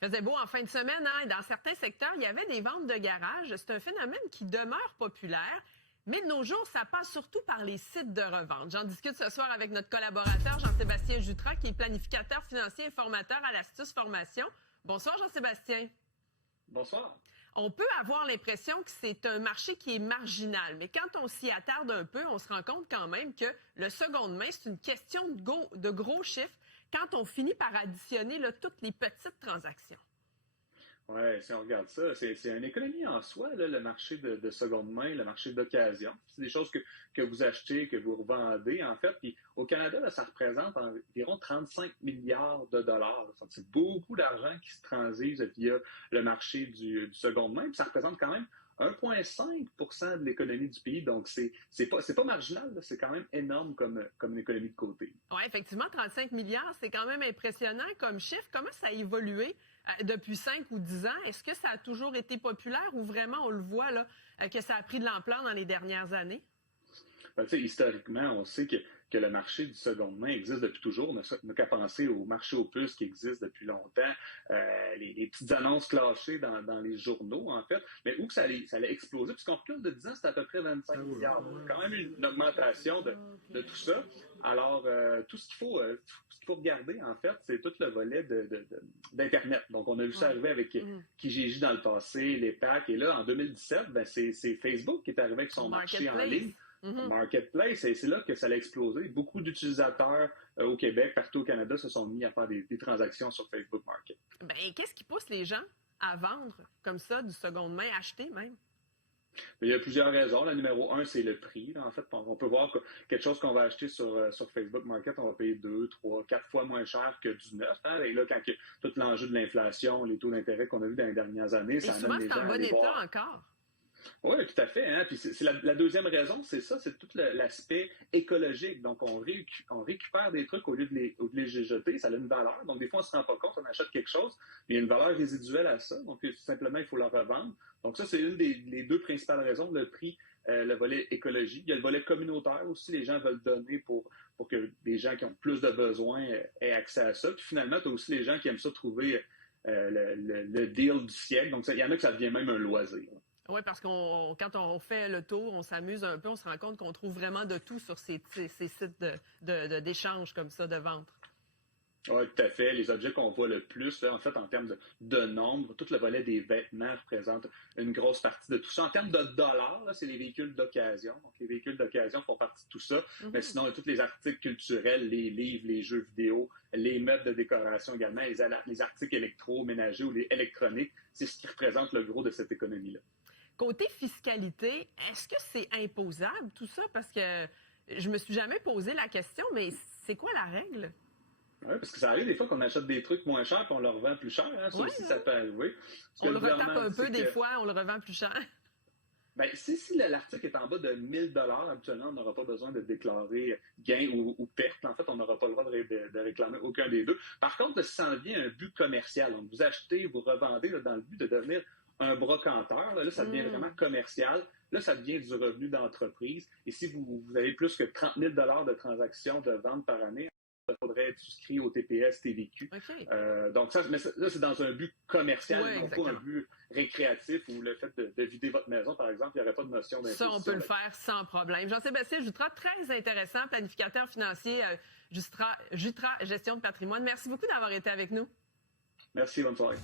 Faisait beau en fin de semaine, hein, et dans certains secteurs, il y avait des ventes de garage. C'est un phénomène qui demeure populaire, mais de nos jours, ça passe surtout par les sites de revente. J'en discute ce soir avec notre collaborateur Jean-Sébastien Jutras, qui est planificateur financier et formateur à l'Astuce Formation. Bonsoir Jean-Sébastien. Bonsoir. On peut avoir l'impression que c'est un marché qui est marginal, mais quand on s'y attarde un peu, on se rend compte quand même que le seconde main, c'est une question de gros chiffres quand on finit par additionner là, toutes les petites transactions. Oui, si on regarde ça, c'est une économie en soi, là, le marché de seconde main, le marché d'occasion. C'est des choses que vous achetez, que vous revendez, en fait. Puis au Canada, là, ça représente environ 35 milliards de dollars. C'est beaucoup d'argent qui se transige via le marché du seconde main. Puis ça représente quand même 1,5 % de l'économie du pays. Donc, c'est pas marginal, là. C'est quand même énorme comme une économie de côté. Oui, effectivement, 35 milliards, c'est quand même impressionnant comme chiffre. Comment ça a évolué depuis 5 ou 10 ans? Est-ce que ça a toujours été populaire ou vraiment on le voit là, que ça a pris de l'ampleur dans les dernières années? Ben, historiquement, on sait que le marché du seconde main existe depuis toujours. On n'a qu'à penser au marché aux puces qui existe depuis longtemps, les petites annonces clashées dans les journaux, en fait. Mais où que ça allait exploser? Puisqu'on recule de 10 ans, c'est à peu près 25 milliards. Donc, quand même une augmentation de tout ça. Alors, tout ce qu'il faut regarder, en fait, c'est tout le volet d'Internet. Donc, on a vu ça arriver avec Kijiji dans le passé, les packs. Et là, en 2017, ben, c'est Facebook qui est arrivé avec son marché en ligne. Marketplace, et c'est là que ça a explosé. Beaucoup d'utilisateurs au Québec, partout au Canada, se sont mis à faire des transactions sur Facebook Market. Ben, qu'est-ce qui pousse les gens à vendre comme ça, du seconde main, acheter même? Il y a plusieurs raisons. La numéro 1, c'est le prix. En fait, on peut voir que quelque chose qu'on va acheter sur Facebook Market, on va payer 2, 3, 4 fois moins cher que du neuf. Hein? Et là, quand tout l'enjeu de l'inflation, les taux d'intérêt qu'on a vus dans les dernières années, et ça souvent, amène les gens c'est en à bon aller état voir. encore. Oui, tout à fait. Hein? Puis c'est la deuxième raison, c'est ça, c'est tout l'aspect écologique. Donc, on récupère des trucs au lieu de les jeter. Ça a une valeur. Donc, des fois, on ne se rend pas compte, on achète quelque chose, mais il y a une valeur résiduelle à ça. Donc, tout simplement, il faut le revendre. Donc, ça, c'est une des deux principales raisons, le prix, le volet écologie. Il y a le volet communautaire aussi. Les gens veulent donner pour que des gens qui ont plus de besoins aient accès à ça. Puis finalement, tu as aussi les gens qui aiment ça trouver le deal du siècle. Donc, il y en a que ça devient même un loisir. Oui, parce quand on fait le tour, on s'amuse un peu, on se rend compte qu'on trouve vraiment de tout sur ces sites d'échange comme ça, de vente. Oui, tout à fait. Les objets qu'on voit le plus, là, en fait, en termes de nombre, tout le volet des vêtements représente une grosse partie de tout ça. En termes de dollars, là, c'est les véhicules d'occasion. Donc, les véhicules d'occasion font partie de tout ça. Mais sinon, il y a tous les articles culturels, les livres, les jeux vidéo, les meubles de décoration également, les articles électroménagers ou les électroniques. C'est ce qui représente le gros de cette économie-là. Côté fiscalité, est-ce que c'est imposable tout ça? Parce que je me suis jamais posé la question, mais c'est quoi la règle? Oui, parce que ça arrive des fois qu'on achète des trucs moins chers et on le revend plus cher. Hein? Ça aussi, ça peut arriver. On le retape un peu des fois, on le revend plus cher. Ben, si l'article est en bas de 1 000 $, habituellement, on n'aura pas besoin de déclarer gain ou perte. En fait, on n'aura pas le droit de réclamer aucun des deux. Par contre, si ça en vient un but commercial, donc vous achetez, vous revendez là, dans le but de devenir un brocanteur, là, ça devient vraiment commercial. Là, ça devient du revenu d'entreprise. Et si vous avez plus que 30 000 $ de transactions de vente par année, il faudrait être souscrit au TPS, TVQ. Okay. Donc, là, c'est dans un but commercial, non exactement. pas un but récréatif ou le fait de vider votre maison, par exemple, il n'y aurait pas de notion d'imposition. Ça, on peut le faire sans problème. Jean-Sébastien Jutras, très intéressant, planificateur financier, Jutras Gestion de patrimoine. Merci beaucoup d'avoir été avec nous. Merci, bonne soirée.